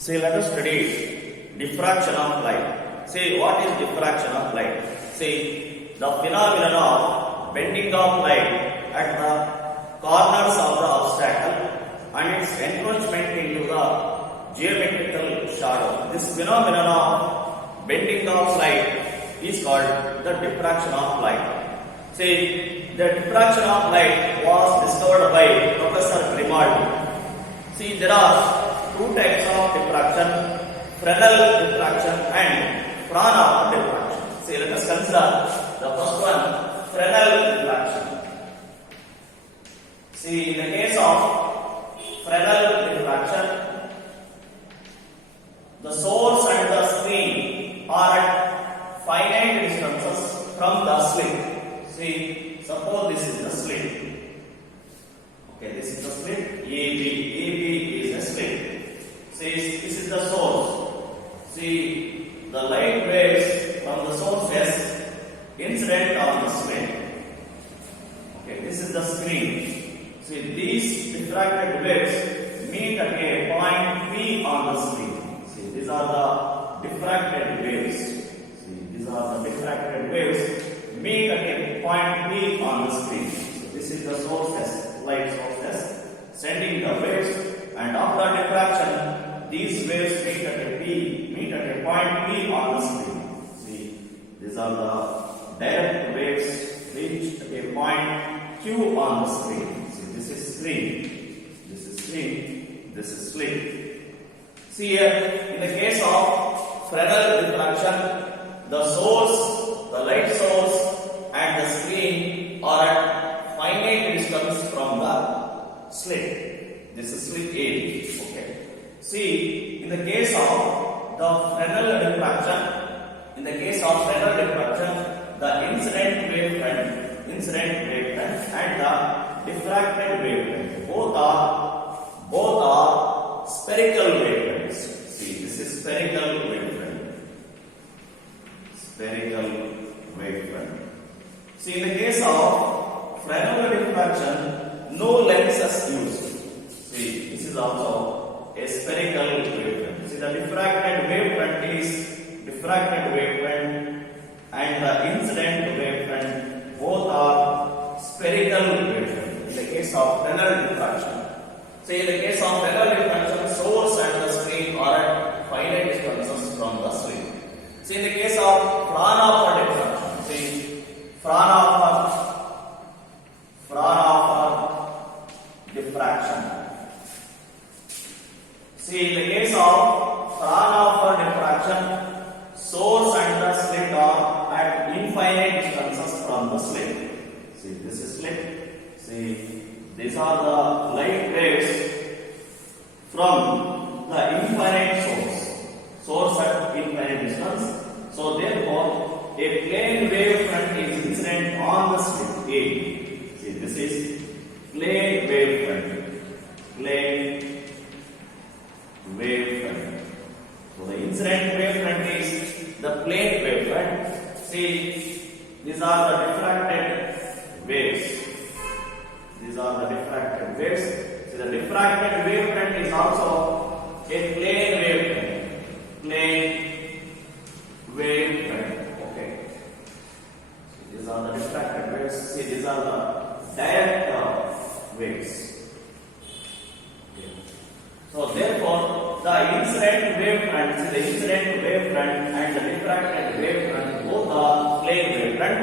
See, let us study diffraction of light. See, what is diffraction of light? See, the phenomenon of bending of light at the corners of the obstacle and its encroachment into the geometrical shadow. This phenomenon of bending of light is called the diffraction of light. See, the diffraction of light was discovered by Professor Grimaldi. See, there are two types of diffraction, Fresnel diffraction and Fraunhofer diffraction. See, let us consider the first one, Fresnel diffraction. See, in the case of Fresnel diffraction, the source and the screen are at finite distances from the slit. See, suppose this is the slit. Okay, this is the slit AB. AB is the slit. See, this is the source. See, the light waves from the source is incident on the slit. Okay, this is the screen. See, these diffracted waves meet at a point P on the screen. See, these are the diffracted waves. See, these are the diffracted waves meet at a point P on the screen. So, this is the source test, light source test, sending the waves, and after diffraction, these waves meet at a point P on the screen. See, these are the direct waves reach at a point Q on the screen. See, this is screen, this is screen, this is slit. See here, in the case of Fresnel diffraction, the source, the light source and the screen are at finite distance from the slit. This is slit A. Okay. See, in the case of the Fresnel diffraction, the incident wavefront and the diffracted wavefront both are spherical wavefronts. See, this is spherical wavefront. See, in the case of Fresnel diffraction, no lenses used. See, this is also a spherical wavefront. See, the diffracted wavefront is diffracted wavefront and the incident wavefront both are spherical wavefront. In the case of Fresnel diffraction. See, in the case of Fresnel diffraction, source and the screen are at finite distances from the slit. See, in the case of Fraunhofer diffraction, see, Fraunhofer diffraction. See, in the case of Fraunhofer diffraction, source and the slit are at infinite distances from the slit. See, this is slit. See, these are the light waves from the infinite source at infinite distance. So, therefore, a plane wavefront is incident on the slit A. See, this is plane wavefront. So, the incident wavefront is the plane wavefront. See, these are the diffracted waves. See, the diffracted wavefront is also a plane wavefront. Okay. So, these are the diffracted waves. See, these are the direct waves. Okay. So, therefore, the incident wavefront and the diffracted wavefront both are plane wavefront,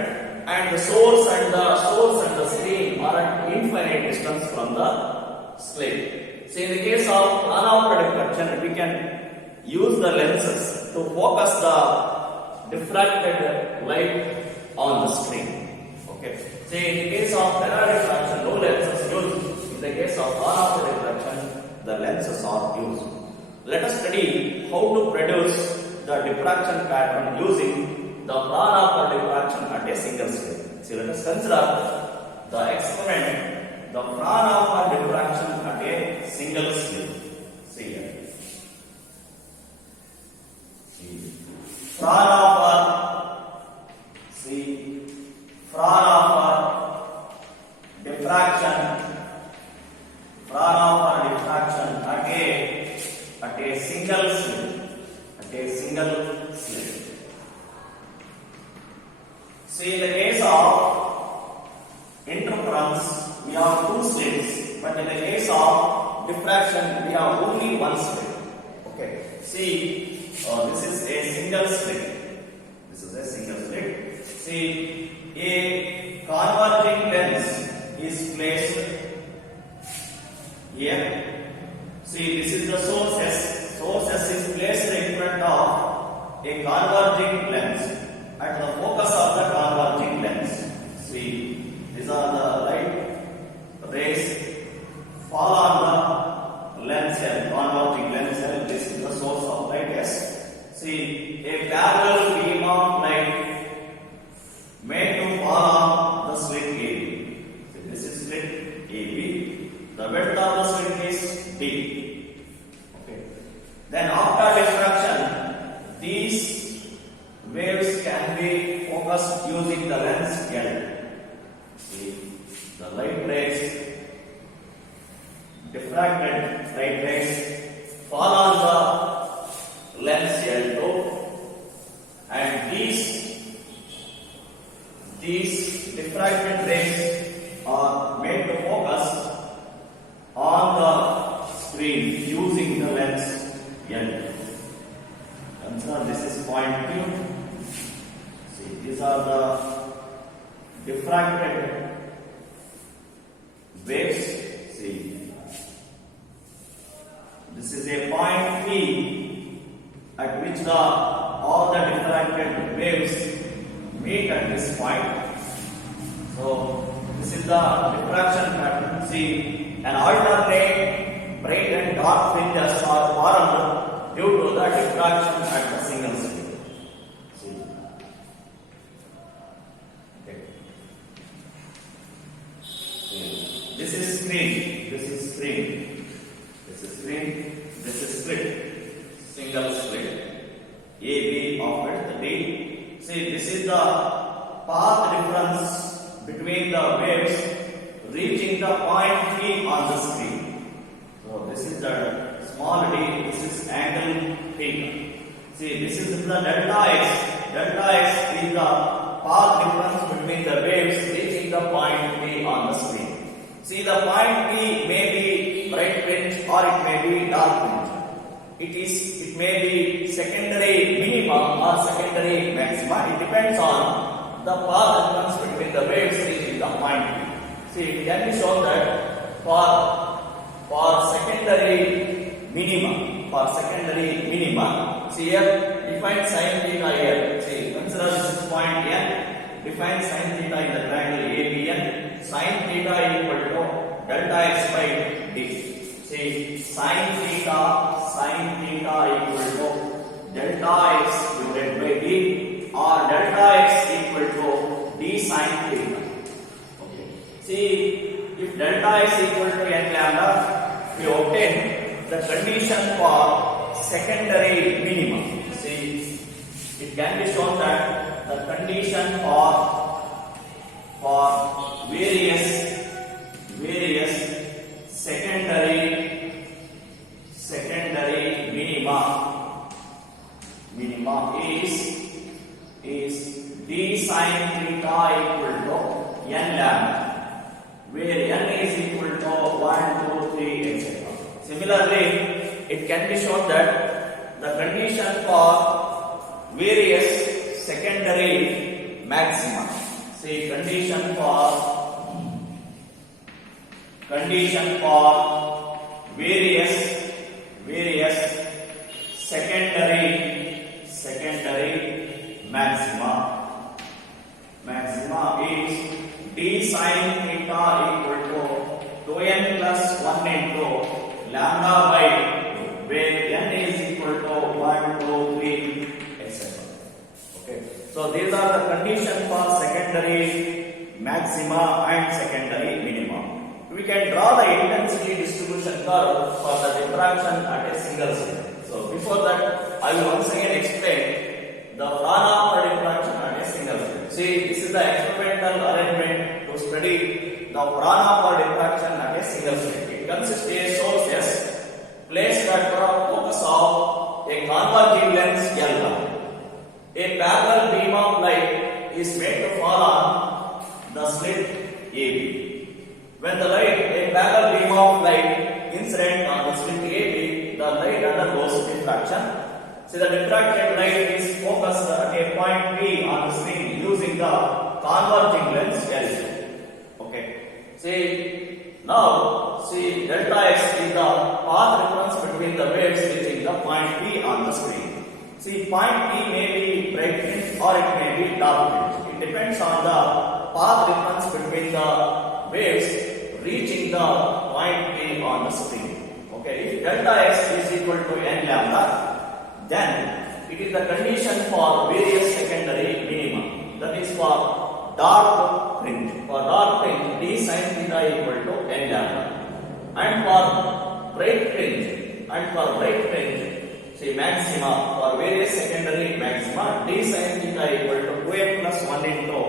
and the source and the screen are at infinite distance from the slit. So, in the case of Fraunhofer diffraction, we can use the lenses to focus the diffracted light on the screen. Okay. So, in the case of Fresnel diffraction, no lenses used. In the case of Fraunhofer diffraction, the lenses are used. Let us study how to produce the diffraction pattern using the Fraunhofer diffraction at a single slit. See, let us consider the experiment, the Fraunhofer diffraction at a single slit. See here. Fraunhofer diffraction at a single single slit. At a single slit. See, in the case of interference, we have two slits, but in the case of diffraction, we have only one slit. Okay. See, this is a single slit. This is a single slit. See, a converging lens is placed here. See, this is the source S. Source S is placed in front of a converging lens at the focus of the converging lens. See, these are the light rays fall on the lens L, converging lens L. This is the source of light S. See, a parallel beam of light made to fall on the slit AB. See, this is slit AB. The width of the slit is D. Okay. Then after diffraction, these waves can be focused using the lens L. See, the light rays, diffracted light rays, fall on the lens L2, and these diffracted rays are made to focus on the screen using the lens L. Consider this is point Q. See, these are the diffracted waves. See, this is a point P at which all the diffracted waves meet at this point. So, this is the diffraction pattern. See, an alternate bright and dark fringes are formed due to the diffraction at the single slit. See. Okay. See. This is screen. This is screen. This is screen. This is slit. Single slit. AB of width D. See, this is the path difference between the waves reaching the point P on the screen. So this is the small d, this is angle theta. See, this is the delta x. Delta x is the path difference between the waves reaching the point P on the screen. See, the point P may be bright fringe or it may be dark fringe. It may be secondary minima or secondary maxima. It depends on the path difference between the waves reaching the point P. See, it can be shown that for secondary minima, see here, define sin theta here. See, consider this is point N. Define sin theta in the triangle ABN. Sin theta equal to delta x by d. See, sin theta equal to delta x divided by d, or delta x equal to d sin theta. Okay. See, if delta x equal to n lambda, we obtain the condition for secondary minimum. See, it can be shown that the condition for various secondary minima is d sin theta equal to n lambda, where n is equal to 1, 2, 3, etc. Similarly, it can be shown that the condition for various secondary maxima. See, condition for various secondary maxima is d sin theta equal to 2n plus 1 into lambda by 2, where n is equal to 1, 2, 3, etc. Okay. So these are the conditions for secondary maxima and secondary minima. We can draw the intensity distribution curve for the diffraction at a single slit. So before that, I will once again explain the Frana for diffraction at a single slit. See, this is the experimental arrangement to study the Frana for diffraction at a single slit. It consists of a source S placed at the focus of converging lens L1. A parallel beam of light is made to fall on the slit AB. When the light, a parallel beam of light incident on the slit AB, the light undergoes diffraction. See, the diffracted light is focused at a point P on the screen using the converging lens L2. Okay. See, now, see, delta x is the path difference between the waves reaching the point P on the screen. See, point P may be bright fringe or it may be dark fringe. It depends on the path difference between the waves reaching the point P on the screen. Okay, if delta x is equal to n lambda, then it is the condition for various secondary minima. That is for dark fringe. For dark fringe, d sin theta equal to n lambda. And for bright fringe, see maxima, for various secondary maxima, d sin theta equal to 2n plus 1 into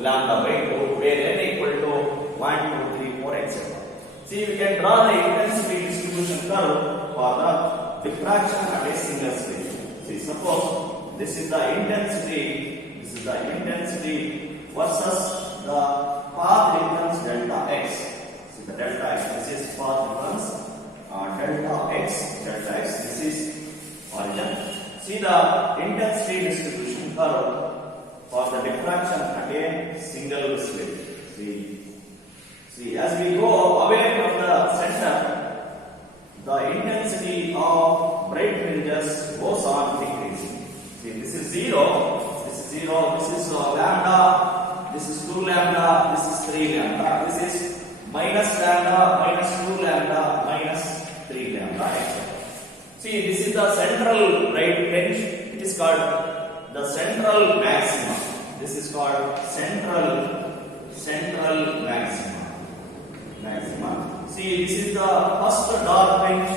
lambda by 2, where n equal to 1, 2, 3, 4, etc. See, we can draw the intensity distribution curve for the diffraction at a single slit. See, suppose this is the intensity versus the path difference delta x. See, the delta x, this is path difference, delta x, this is origin. See the intensity distribution curve for the diffraction at a single slit. See, as we go away from the center, the intensity of bright fringes goes on decreasing. See, this is 0, this is lambda, this is 2 lambda, this is 3 lambda, this is minus lambda, minus 2 lambda, minus 3 lambda, etc. See, this is the central bright fringe. It is called the central maxima. This is called central maxima. See, this is the first dark fringe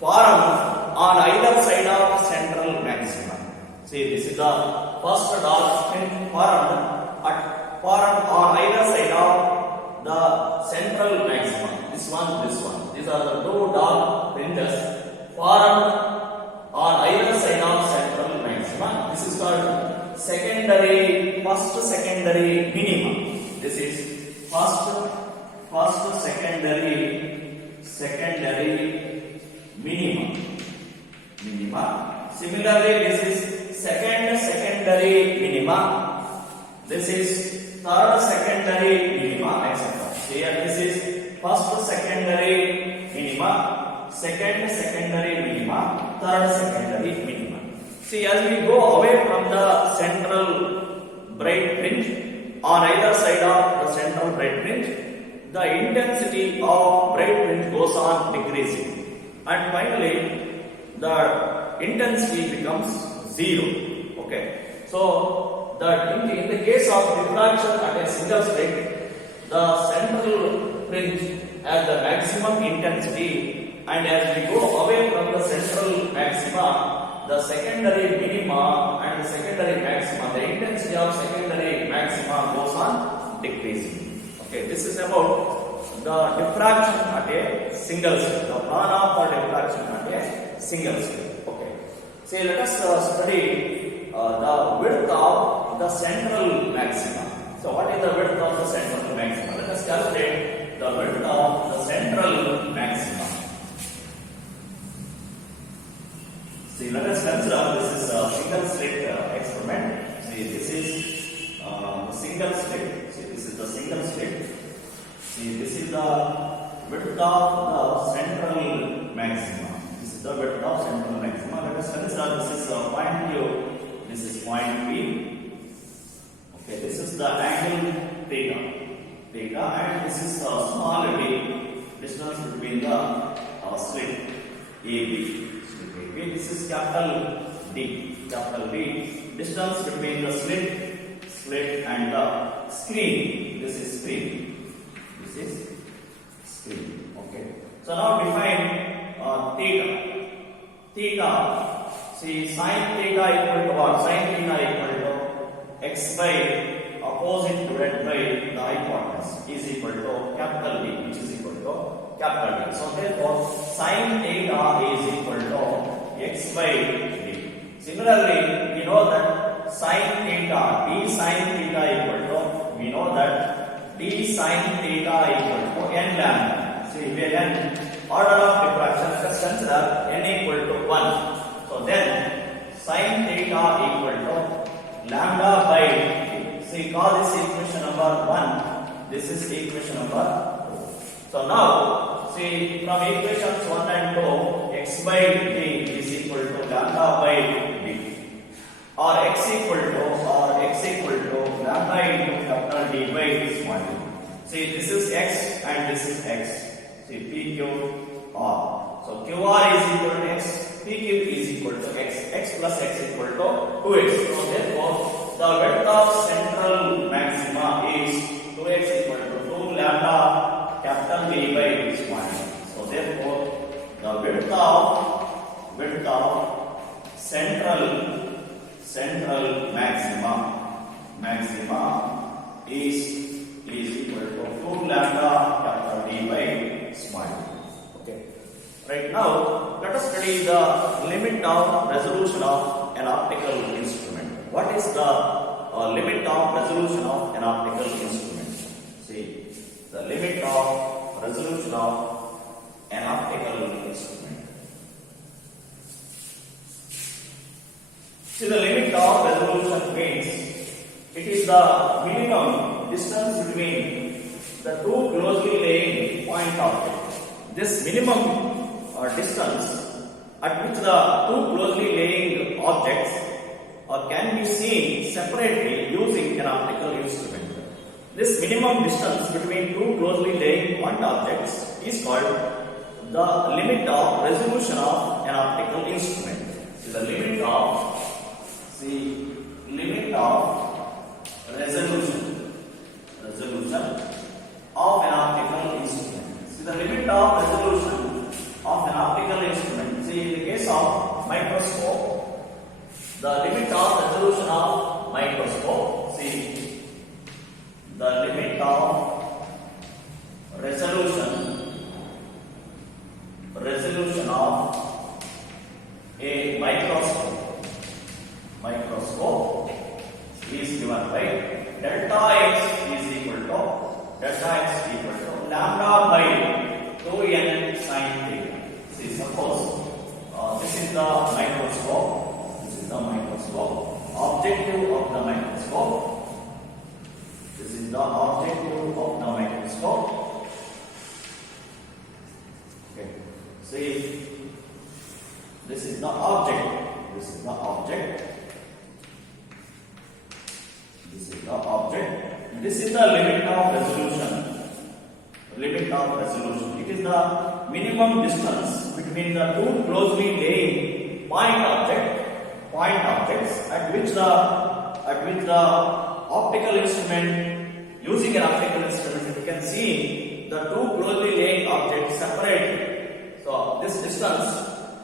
formed on either side of central maxima. See, this is the first dark fringe formed on either side of the central maxima. This one. These are the two dark fringes formed on either side of central maxima. This is called first secondary minima. This is first secondary minima. Similarly, this is second secondary minima. This is third secondary minima, etc. Here, this is first secondary minima, second secondary minima, third secondary minima. See, as we go away from the central bright fringe, on either side of the central bright fringe, the intensity of bright fringe goes on decreasing, and finally the intensity becomes 0. Okay, so in the case of diffraction at a single slit, the central fringe has the maximum intensity, and as we go away from the central maxima, the secondary minima and the secondary maxima, the intensity of secondary maxima goes on decreasing. Okay, this is about the diffraction at a single slit, the plana for diffraction at a single slit. Okay, so let us study the width of the central maxima. So, what is the width of the central maxima? Let us calculate the width of the central maxima. See, let us consider this is a single slit experiment. See, this is the single slit. See, this is the single slit. See, this is the width of the central maxima. This is the width of central maxima. Let us consider this is point Q. This is point P. Okay, this is the angle theta, and this is the small d, distance between the slit AB. This is capital D, distance between the slit and the screen. This is screen. Okay. So now define theta. See, sin theta equal to what? Sin theta equal to x by opposite divided by the hypotenuse is equal to capital D, which is equal to capital D. So therefore, sin theta is equal to x by d. Similarly, we know that sin theta, d sin theta equal to, we know that d sin theta equal to n lambda. See, we are n order of diffraction, just consider n equal to 1. So then sin theta equal to lambda by, see, call this equation number 1, this is equation number 2. So now, see, from equations 1 and 2, x by d is equal to lambda by d, or x equal to lambda into capital D by small d. See, this is x and this is x. See, p, q, r. So qr is equal to x, pq is equal to x, x plus x equal to 2x. So therefore, the width of central maxima is 2x equal to 2 lambda capital D by small d. So therefore, the width of central maxima is equal to 2 lambda capital D by small d. Okay. Right now, let us study the limit of resolution of an optical instrument. What is the limit of resolution of an optical instrument? See, the limit of resolution of an optical instrument. See, the limit of resolution means it is the minimum distance between the two closely lying point objects. This minimum distance at which the two closely lying objects can be seen separately using an optical instrument. This minimum distance between two closely lying point objects is called the limit of resolution of an optical instrument. So the limit of resolution of an optical instrument. See, the limit of resolution of an optical instrument. See, in the case of microscope, the limit of resolution of microscope. See, the limit of resolution of a microscope is given by delta x is equal to lambda by 2n sin theta. See, suppose this is the microscope. Objective of the microscope. This is the objective of the microscope. Okay. See, this is the object. This is the object. This is the limit of resolution. It is the minimum distance between the two closely lying point objects at which the optical instrument, using an optical instrument, you can see the two closely lying objects separately. So this distance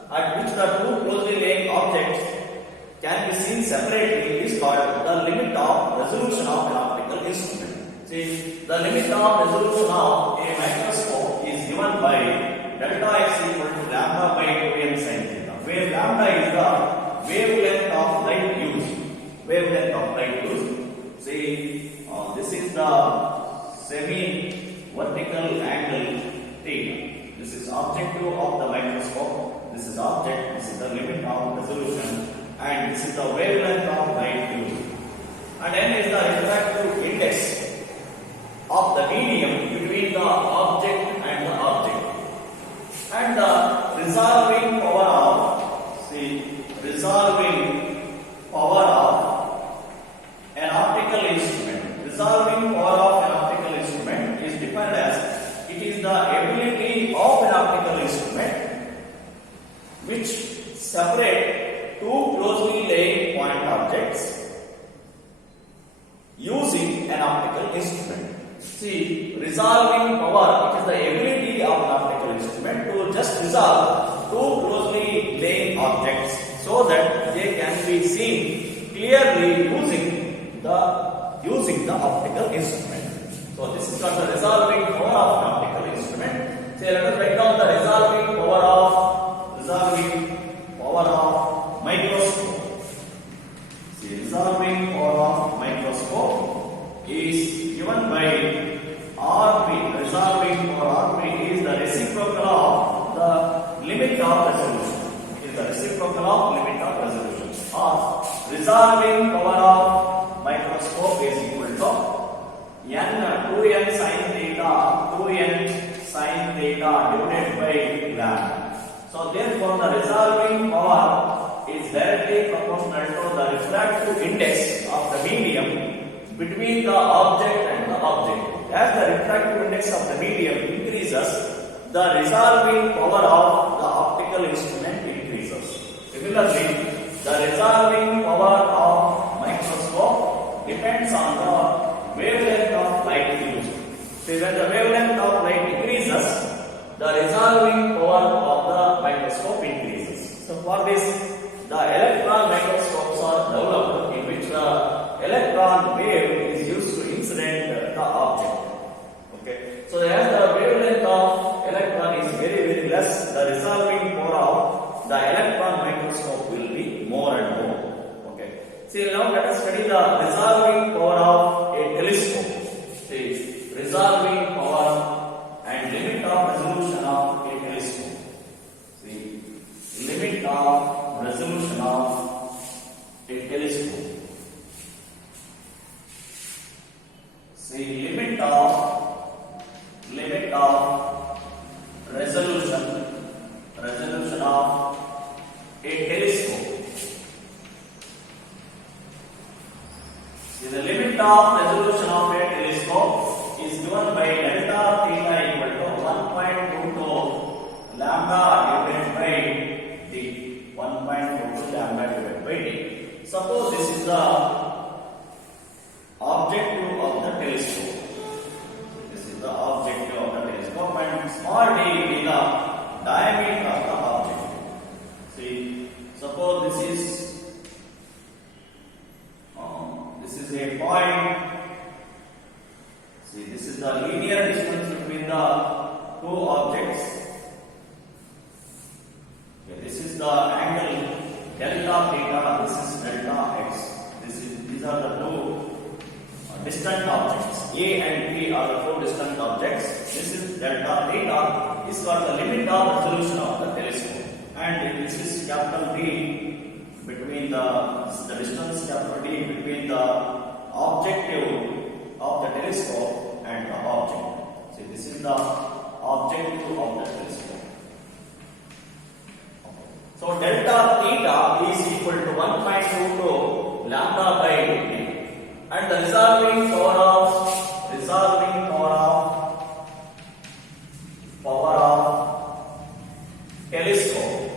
at which the two closely lying objects can be seen separately is called the limit of resolution of an optical instrument. See, the limit of resolution of a microscope is given by delta x equal to lambda by 2n sin theta, where lambda is the wavelength of light used. See, this is the semi-vertical angle theta. This is objective of the microscope. This is object. This is the limit of resolution. And this is the wavelength of light used. And n is the refractive index of the medium between the object and the object. And the resolving power of an optical instrument. Resolving power of an optical instrument is defined as it is the ability of an optical instrument which separate two closely lying point objects using an optical instrument. See, resolving power, it is the ability of an optical instrument to just resolve two closely lying objects so that they can be seen clearly using the optical instrument. So this is called the resolving power of an optical instrument. Say, let us write down the resolving power of microscope. resolving power of microscope is given by RP. Resolving power RP is the reciprocal of the limit of resolution. Is the reciprocal of limit of resolution. Or resolving power of microscope is equal to n 2n sin theta 2n sin theta divided by lambda. So therefore the resolving power is directly proportional to the refractive index of the medium between the object and the object. As the refractive index of the medium increases, the resolving power of the optical instrument increases. Similarly, the resolving power of microscope depends on the wavelength of light used. So when the wavelength of light increases, the resolving power of the microscope increases. So for this, the electron microscopes are developed in which the electron wave is used to incident the object. Okay. So as the wavelength of electron is very less, the resolving power of the electron microscope will be more and more. Okay. See, now let us study the resolving power of a telescope. See, resolving power and limit of resolution of a telescope. See, limit of resolution of a telescope. See, limit of resolution of a telescope. See, the limit of resolution of a telescope is given by delta theta equal to 1.22 lambda divided by d. 1.22 lambda divided by d. Suppose this is the objective of the telescope. This is the objective of the telescope, and small d is the diameter of the object. See, suppose this is a point. See, this is the linear distance between the two objects. Okay, this is the angle delta theta. This is delta x. These are the two distant objects. A and B are the two distant objects. This is delta theta. Is called the limit of resolution of the telescope, and this is capital D between the distance capital D between the objective of the telescope and the object. See, this is the objective of the telescope. So delta theta is equal to 1.22 lambda by d, and the resolving power of telescope.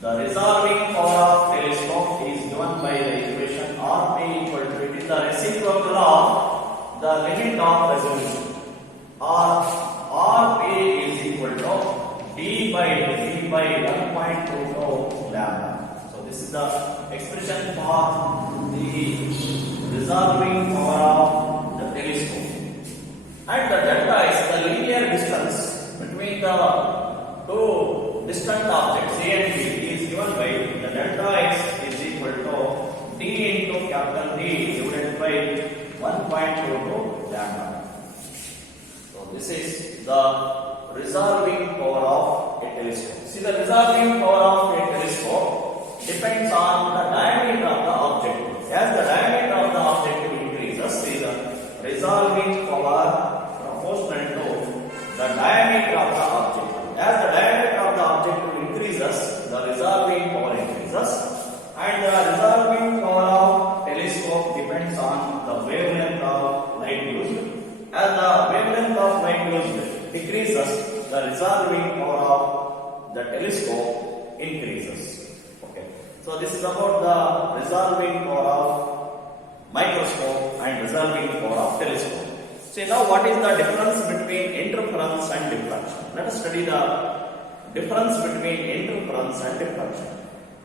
The resolving power of telescope is given by the equation RP equal to, it is the reciprocal of the limit of resolution. RP is equal to d by 1.22 lambda. So this is the expression for the resolving power of the telescope. And the delta is the linear distance between the two distant objects A and B is given by the delta x is equal to d into capital D divided by 1.22 lambda. So this is the resolving power of a telescope. See, the resolving power of a telescope depends on the diameter of the object. As the diameter of the object increases, see, the resolving power proportional to the diameter of the object. As the diameter of the object increases, the resolving power increases, and the resolving power of telescope depends on the wavelength of light used. As the wavelength of light used decreases, the resolving power of the telescope increases. Okay. So this is about the resolving power of microscope and resolving power of telescope. See, now what is the difference between interference and diffraction? Let us study the difference between interference and diffraction.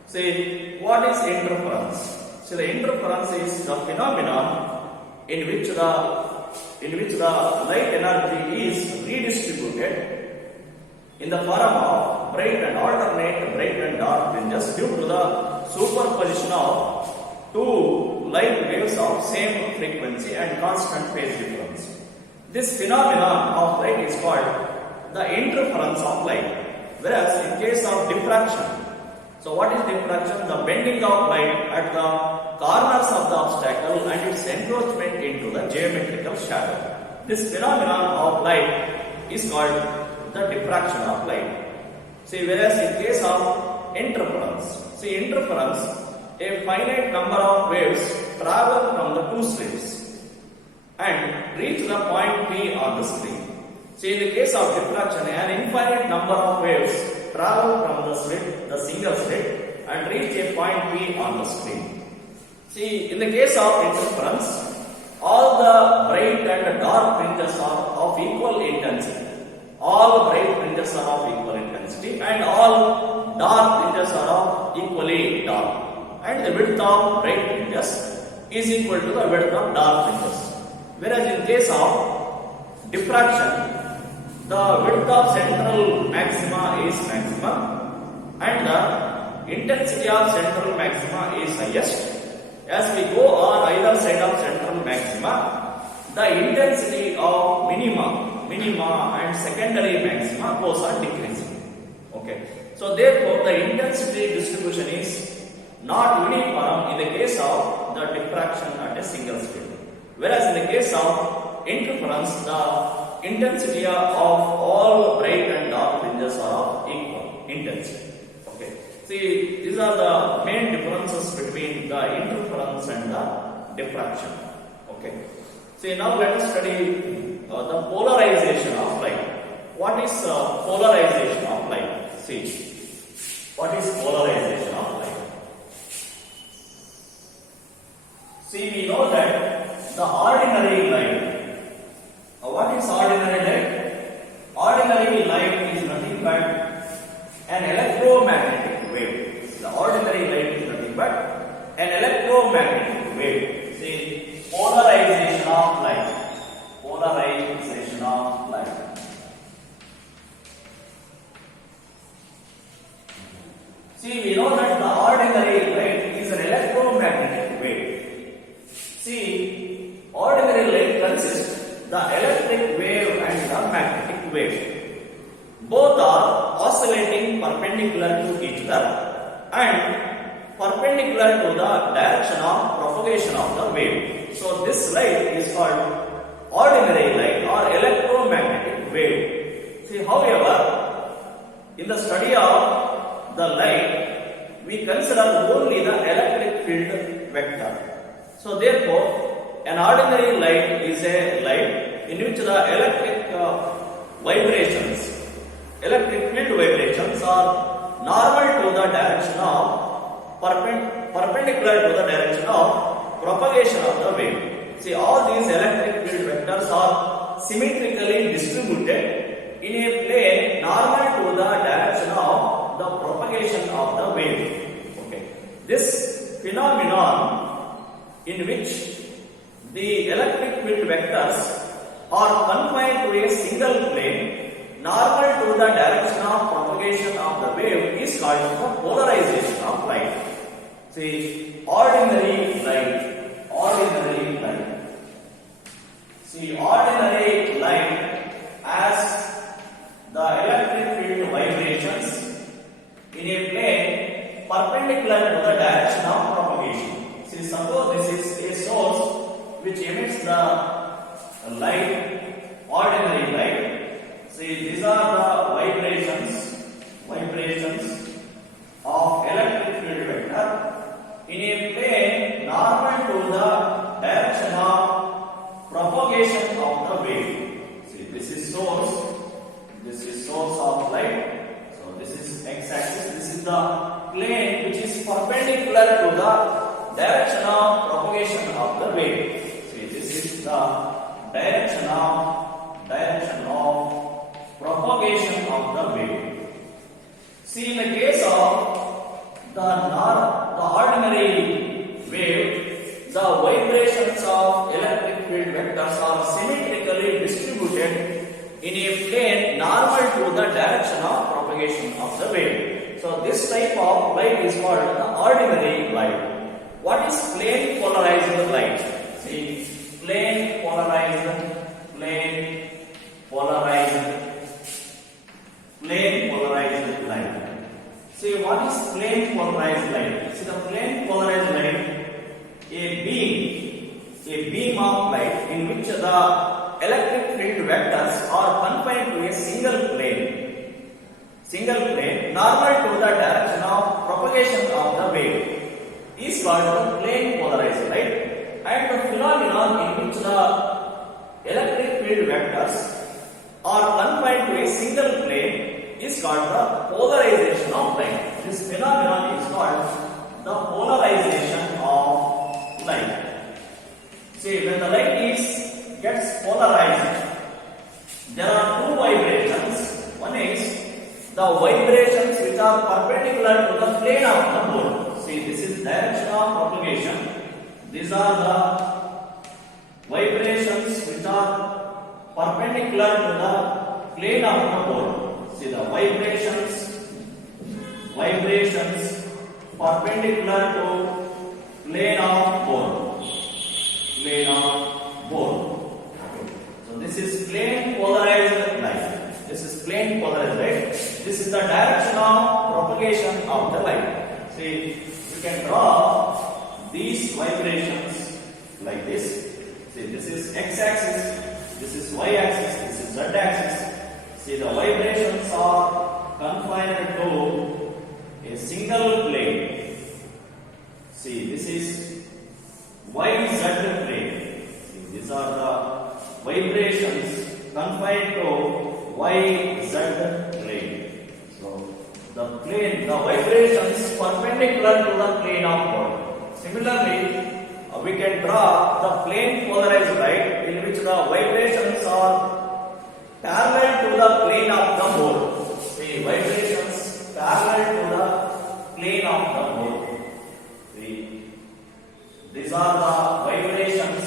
See, what is interference? See, the interference is the phenomenon in which the light energy is redistributed in the form of bright and alternate bright and dark fringes due to the superposition of two light waves of same frequency and constant phase difference. This phenomenon of light is called the interference of light. Whereas in case of diffraction, so what is diffraction? The bending of light at the corners of the obstacle and its encroachment into the geometrical shadow. This phenomenon of light is called the diffraction of light. See, whereas in case of interference, a finite number of waves travel from the two slits and reach the point P on the screen. See, in the case of diffraction, an infinite number of waves travel from the single slit, and reach a point P on the screen. See, in the case of interference, all the bright and dark fringes are of equal intensity. All bright fringes are of equal intensity, and all dark fringes are of equally dark. And the width of bright fringes is equal to the width of dark fringes. Whereas in case of diffraction, the width of central maxima is maximum and the intensity of central maxima is highest. As we go on either side of central maxima, the intensity of minima and secondary maxima goes on decreasing. Okay. So therefore the intensity distribution is not uniform in the case of the diffraction at a single slit. Whereas in the case of interference, the intensity of all bright and dark fringes are of equal intensity. Okay. See, these are the main differences between the interference and the diffraction. Okay. See, now let us study the polarization of light. What is polarization of light? See, what is polarization of light? See, we know that the ordinary light. What is ordinary light? Ordinary light is nothing but an electromagnetic wave. The ordinary light is nothing but an electromagnetic wave. See, polarization of light. Polarization of light. See, we know that the ordinary light is an electromagnetic wave. See, ordinary light consists the electric wave and the magnetic wave. Both are oscillating perpendicular to each other and perpendicular to the direction of propagation of the wave. So this light is called ordinary light or electromagnetic wave. See, however, in the study of the light, we consider only the electric field vector. So therefore, an ordinary light is a light in which the electric field vibrations are normal to the direction of perpendicular to the direction of propagation of the wave. See, all these electric field vectors are symmetrically distributed in a plane normal to the direction of the propagation of the wave. Okay. This phenomenon in which the electric field vectors are confined to a single plane normal to the direction of propagation of the wave is called the polarization of light. See, ordinary light. See, ordinary light has the electric field vibrations in a plane perpendicular to the direction of propagation. See, suppose this is a source which emits the light, ordinary light. See, these are the vibrations of electric field vector in a plane normal to the direction of propagation of the wave. See, this is source of light. So this is x-axis. This is the plane which is perpendicular to the direction of propagation of the wave. This is the direction of propagation of the wave. See, in the case of the ordinary wave, the vibrations of electric field vectors are symmetrically distributed in a plane normal to the direction of propagation of the wave. So So this type of light is called the ordinary light. What is plane polarized light? See, plane polarized light. See, what is plane polarized light? See, the plane polarized light, a beam of light in which the electric field vectors are confined to a single plane normal to the direction of propagation of the wave is called the plane polarized light, and the phenomenon in which the electric field vectors are confined to a single plane is called the polarization of light. This phenomenon is called the polarization of light. See, when the light gets polarized, there are two vibrations. One is the vibrations which are perpendicular to the plane of the ball. See, this is direction of propagation. These are the vibrations which are perpendicular to the plane of the ball. See, the vibrations perpendicular to plane of ball. So this is plane polarized light. This is plane polarized light. This is the direction of propagation of the light. See, you can draw these vibrations like this. See, this is x-axis, this is y-axis, this is z-axis. See, the vibrations are confined to a single plane. See, this is YZ plane. See, these are the vibrations confined to YZ plane. So, the vibrations perpendicular to the plane of ball. Similarly, we can draw the plane polarized light in which the vibrations are parallel to the plane of the ball. See, vibrations parallel to the plane of the ball. See, these are the vibrations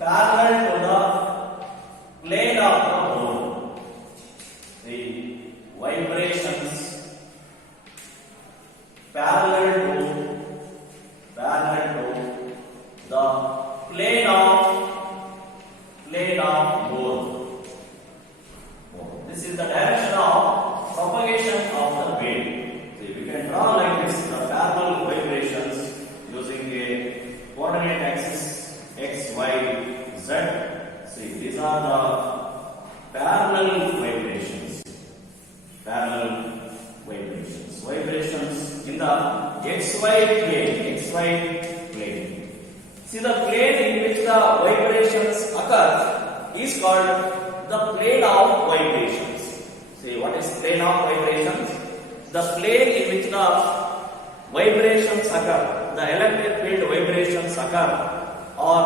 parallel to the plane of the ball. The vibrations parallel to the plane of ball. This is the direction of propagation of the wave. See, we can draw like this the parallel vibrations using a coordinate axis x, y, z. See, these are the parallel vibrations. Vibrations in the xy plane. See, the plane in which the vibrations occur is called the plane of vibrations. See, what is plane of vibrations? The plane in which the vibrations occur, the electric field vibrations occur or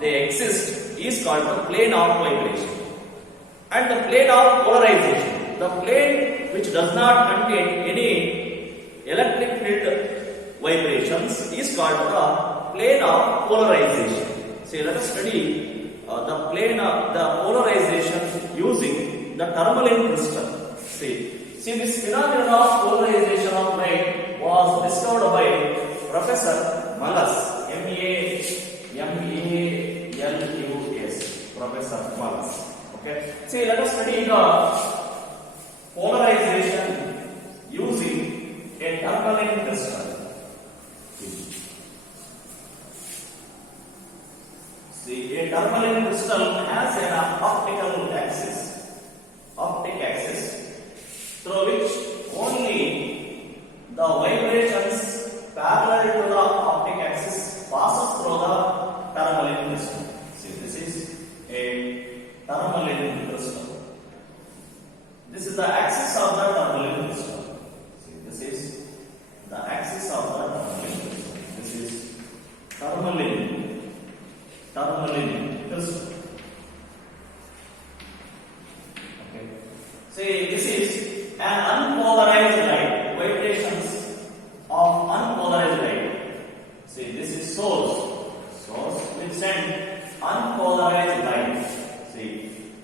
they exist is called the plane of vibration. And the plane of polarization, the plane which does not contain any electric field vibrations is called the plane of polarization. See, let us study the polarization using the tourmaline crystal. See, this phenomenon of polarization of light was discovered by Professor Malus, M-A-L-U-S, Professor Malus. Okay. See, let us study the polarization using a tourmaline crystal. See, a tourmaline crystal has an optic axis, through which only the vibrations parallel to the optic axis passes through the tourmaline crystal. See, this is a tourmaline crystal. This is the axis of the tourmaline crystal. See, this is the axis of the tourmaline crystal. This is tourmaline crystal. Okay. See, this is an unpolarized light. Vibrations of unpolarized light. See, this is source which send unpolarized light. See,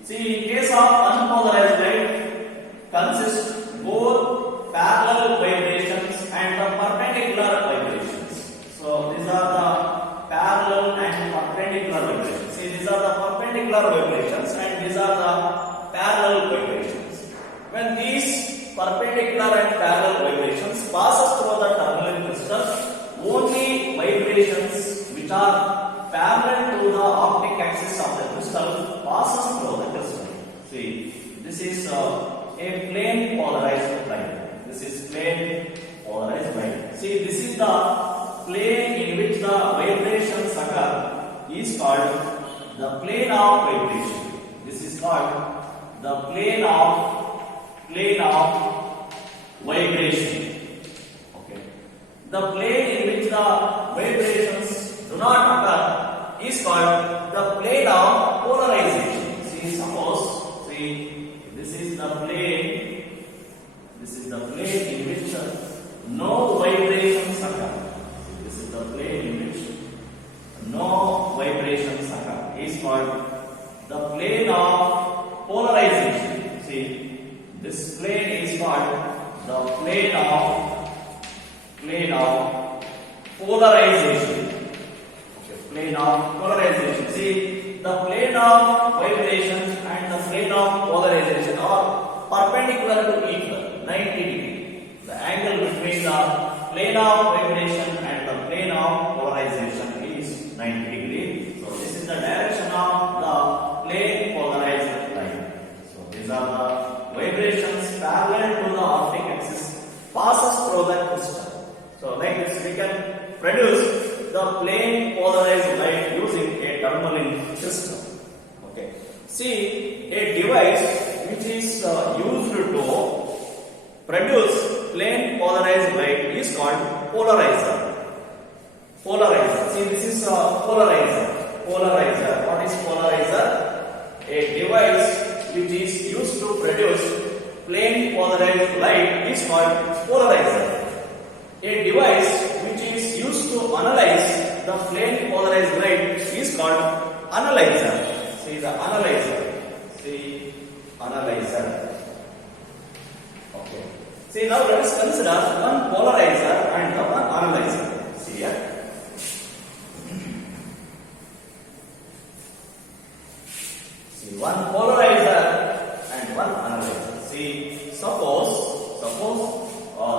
in case of unpolarized light, perpendicular and parallel vibrations passes through the terminal crystal. Only vibrations which are parallel to the optic axis of the crystal passes through the crystal. See, this is a plane polarized light. This is plane polarized light. See, this is the plane in which the vibrations occur is called the plane of vibration. This is called the plane of vibration. Okay. The plane in which the vibrations do not occur is called the plane of polarization. See, suppose, this is the plane in which no vibrations occur. This is the plane in which no vibrations occur. Is called the plane of polarization. See, this plane is called the plane of polarization. Okay, plane of polarization. See, the plane of vibration and the plane of polarization are perpendicular to each other, 90 degrees. The angle between the plane of vibration and the plane of polarization is 90 degrees. So this is the direction of the plane polarized light. So these are the vibrations parallel to the optic axis passes through the crystal. So like this we can produce the plane polarized light using a tourmaline system. Okay. See, a device which is used to produce plane polarized light is called polarizer. See, this is a polarizer. What is polarizer? A device which is used to produce plane polarized light is called polarizer. A device which is used to analyze the plane polarized light is called analyzer. See, the analyzer. Okay. See, now let us consider one polarizer and one analyzer. See here. One polarizer and one analyzer. See, suppose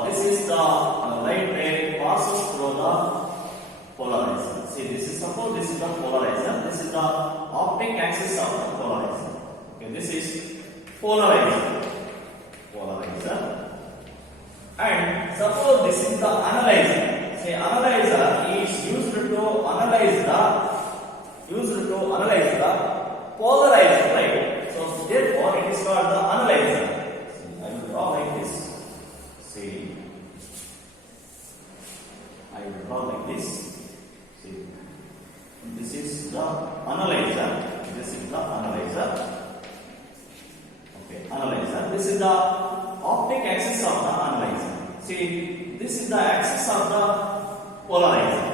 this is the light ray passes through the polarizer. See, this is the polarizer. This is the optic axis of the polarizer. Okay, this is polarizer. And suppose this is the analyzer. Say, analyzer is used to analyze the polarized light. So therefore it is called the analyzer. See, I will draw like this. See, this is the analyzer. Okay, analyzer. This is the optic axis of the analyzer. See, this is the axis of the polarizer.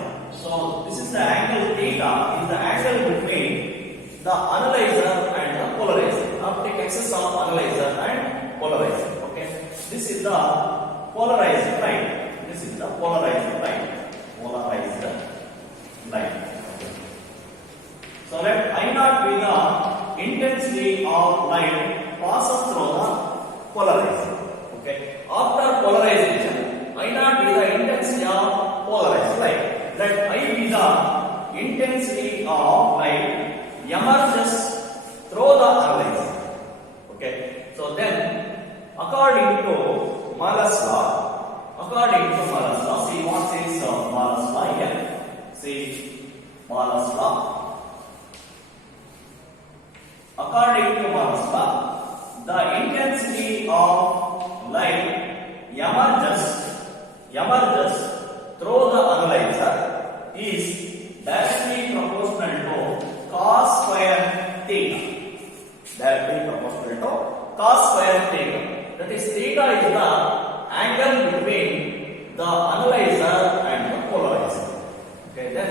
So this is the angle theta, is the angle between the analyzer and the polarizer. Optic axis of analyzer and polarizer. Okay. This is the polarized light. Okay. So let I naught be the intensity of light passes through the polarizer. Okay. After polarization, I naught be the intensity of polarized light. Let I be the intensity of light emerges through the analyzer. Okay. So then, according to Malus law, see what says Malus law here. See, Malus law. According to Malus law, the intensity of light emerges through the analyzer is directly proportional to cos square theta. That is, theta is the angle between the analyzer and the polarizer. Okay, then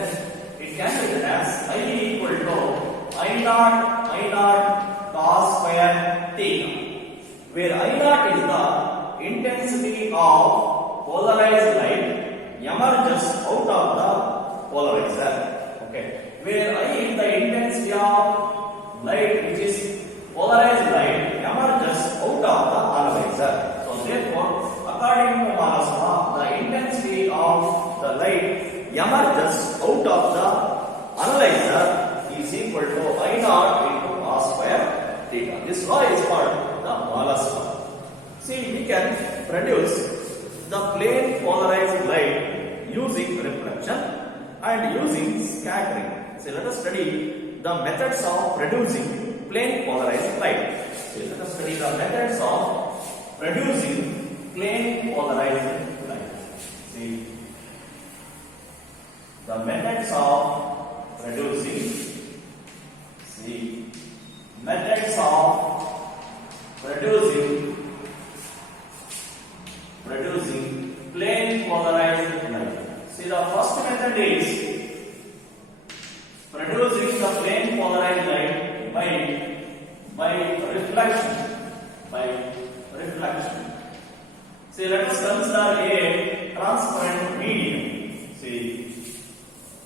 it can be written as I equal to I naught cos square theta, where I naught is the intensity of polarized light emerges out of the polarizer. Okay, where I is the intensity of light which is polarized light emerges out of the analyzer. So therefore, according to Malas law, the intensity of the light emerges out of the analyzer is equal to I naught into cos square theta. This law is called the Malas law. See, we can produce the plane polarized light using reflection and using scattering. So let us study the methods of producing plane polarized light. So let us study the methods of producing plane polarized light. See, the methods of producing. See, methods of producing plane polarized light. See, the first method is producing the plane polarized light by reflection. See, let us consider a transparent medium. See,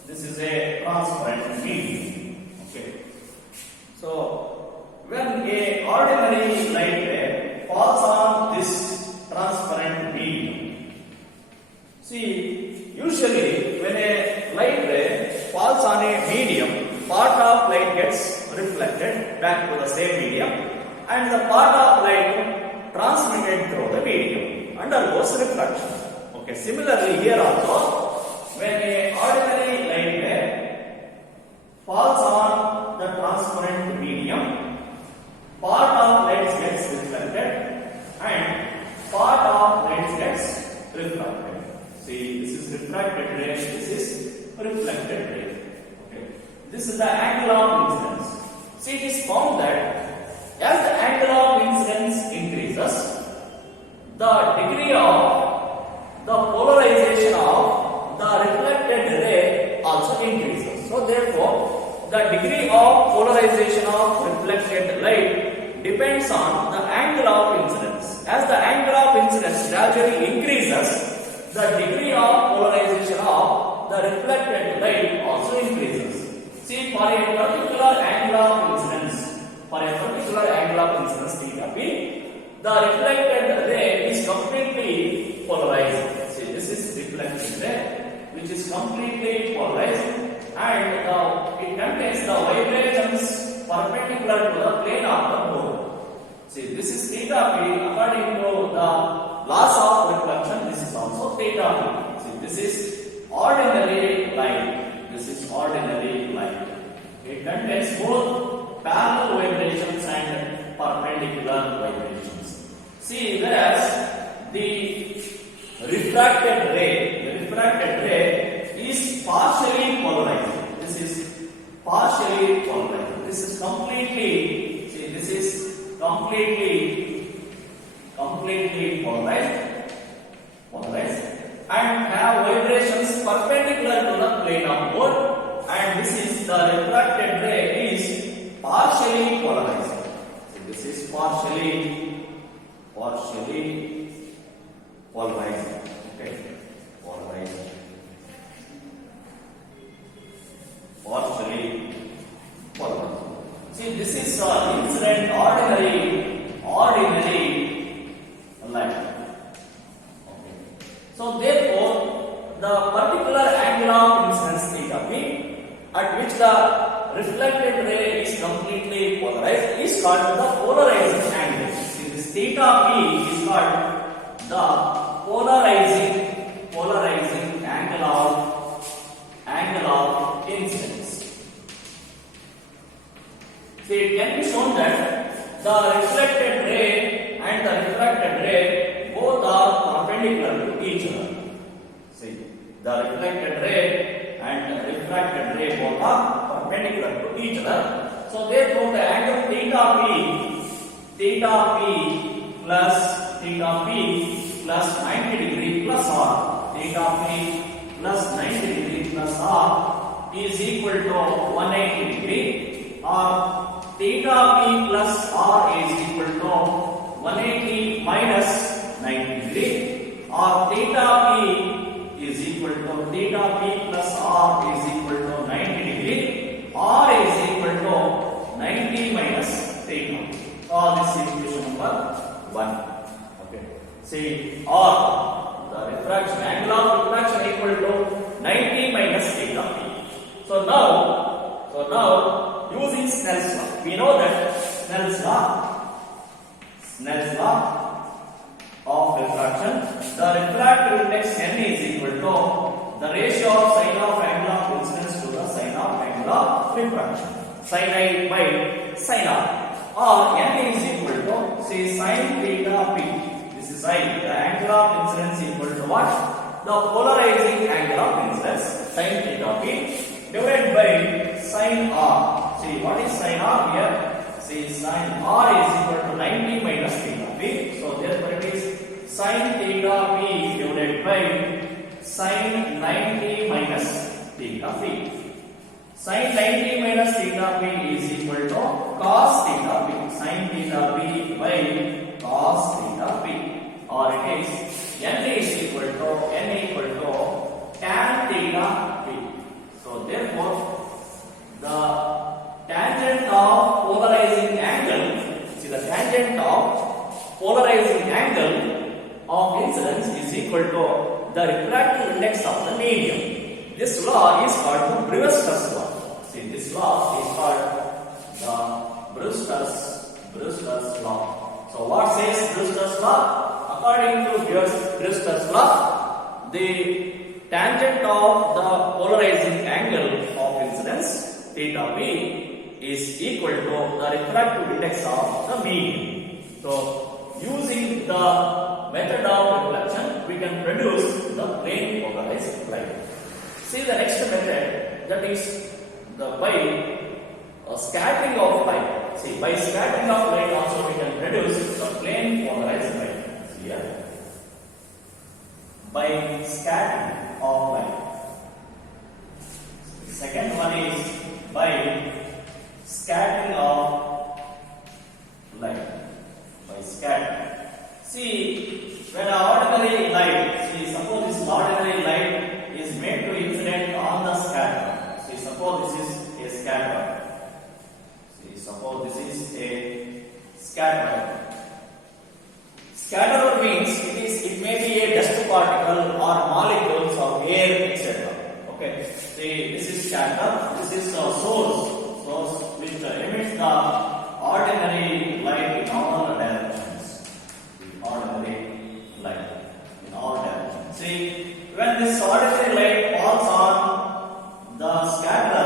this is a transparent medium. Okay. So, when a ordinary light ray falls on this transparent medium, see, usually when a light ray falls on a medium, part of light gets reflected back to the same medium and the part of light transmitted through the medium undergoes reflection. Okay, similarly here also, when a ordinary light ray falls on the transparent medium, part of light gets reflected and part of light gets reflected. See, this is refracted ray, this is reflected ray. Okay. This is the angle of incidence. See, it is found that as the angle of incidence increases, the degree of the polarization of the reflected ray also increases. So therefore, the degree of polarization of reflected light depends on the angle of incidence. As the angle of incidence gradually increases, the degree of polarization of the reflected light also increases. See, for a particular angle of incidence, theta p, the reflected ray is completely polarized. See, this is reflected ray which is completely polarized and it contains the vibrations perpendicular to the plane of the bone. See, this is theta p according to the laws of reflection. This is also theta p. See, this is ordinary light. It contains both parallel vibrations and perpendicular vibrations. See, whereas the refracted ray is partially polarized. This is partially polarized. This is completely polarized and have vibrations perpendicular to the plane of bone, and this is the refracted ray is partially polarized. So this is partially polarized. Okay, polarized. Partially polarized. See, this is incident ordinary light. Okay. So therefore, the particular angle of incidence theta p at which the reflected ray is completely polarized is called the polarizing angle. See, this theta p is called the polarizing angle of incidence. See, it can be shown that the reflected ray and the refracted ray both are perpendicular to each other. See, the reflected ray and the refracted ray both are perpendicular to each other. So therefore, the angle theta p plus 90 degree plus r, theta p plus 90 degree plus r is equal to 180 degree, or theta p plus r is equal to 180 minus 90 degree, or theta p is equal to theta p plus r is equal to 90 degree, r is equal to 90 minus theta. This is equation number 1. Okay. See, or the refraction, angle of refraction equal to 90 minus theta p. So now using Snell's law, we know that Snell's law of refraction, the refractive index n is equal to the ratio of sine of angle of incidence to the sine of angle of refraction. Sin I by sin r, or n is equal to say sin theta p. This is I. The angle of incidence equal to what? The polarizing angle of incidence sin theta p divided by sin r. See what is sin r here? See sin r is equal to 90 minus theta p. So therefore it is sin theta p divided by sin 90 minus theta p. Sin 90 minus theta p is equal to cos theta p. Sin theta p by cos theta p. Or it is n is equal to tan theta p. So therefore the tangent of polarizing angle, see the tangent of polarizing angle of incidence is equal to the refractive index of the medium. This law is called the Brewster's law. See, this law is called the Brewster's law. So what says Brewster's law? According to Brewster's law, the tangent of the polarizing angle of incidence theta p is equal to the refractive index of the medium. So using the method of reflection, we can produce the plane polarized light. See the next method, that is by scattering of light. See, by scattering of light also we can produce the plane polarized light. See here. By scattering of light. Second one is by scattering of light. By scattering. See, when ordinary light, see, suppose this ordinary light is made to incident on the scatter. See, suppose this is a scatter. See, suppose this is a scatter. Scatterer means it may be a dust particle or molecules of air, etc. Okay. See, this is scatter. This is a source which emits the ordinary light in all directions. Ordinary light in all directions. See, when this ordinary light falls on the scatter,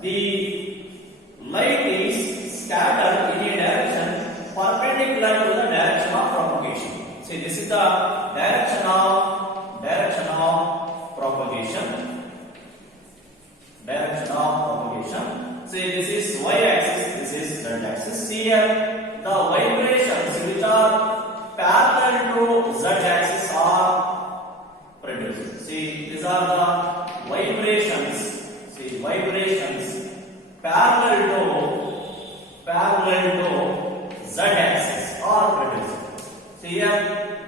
the light is scattered in a direction perpendicular to the direction of propagation. See, this is the direction of propagation. Direction of propagation. See, this is y-axis, this is z-axis. See here, the vibrations which are parallel to z-axis are produced. See, these are the vibrations. See, vibrations parallel to z-axis are produced. See here,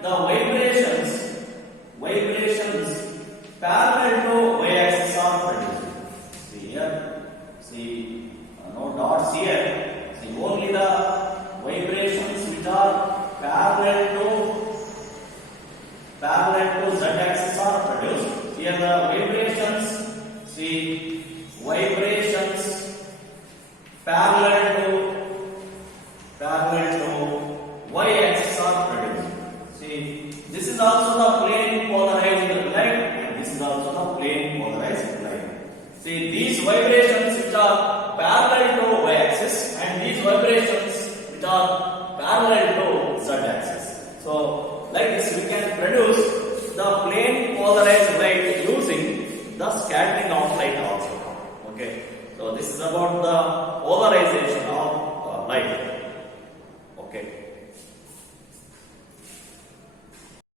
the vibrations parallel to y-axis are produced. See here, see no dots here. See, only the vibrations which are parallel to z-axis are produced. Here the vibrations, see, vibrations parallel to y-axis are produced. See, this is also the plane polarized light, and this is also the plane polarized light. See, these vibrations which are parallel to y-axis, and these vibrations which are parallel to z-axis. So, like this, we can produce the plane polarized light using the scattering of light also. Okay. So, this is about the polarization of light.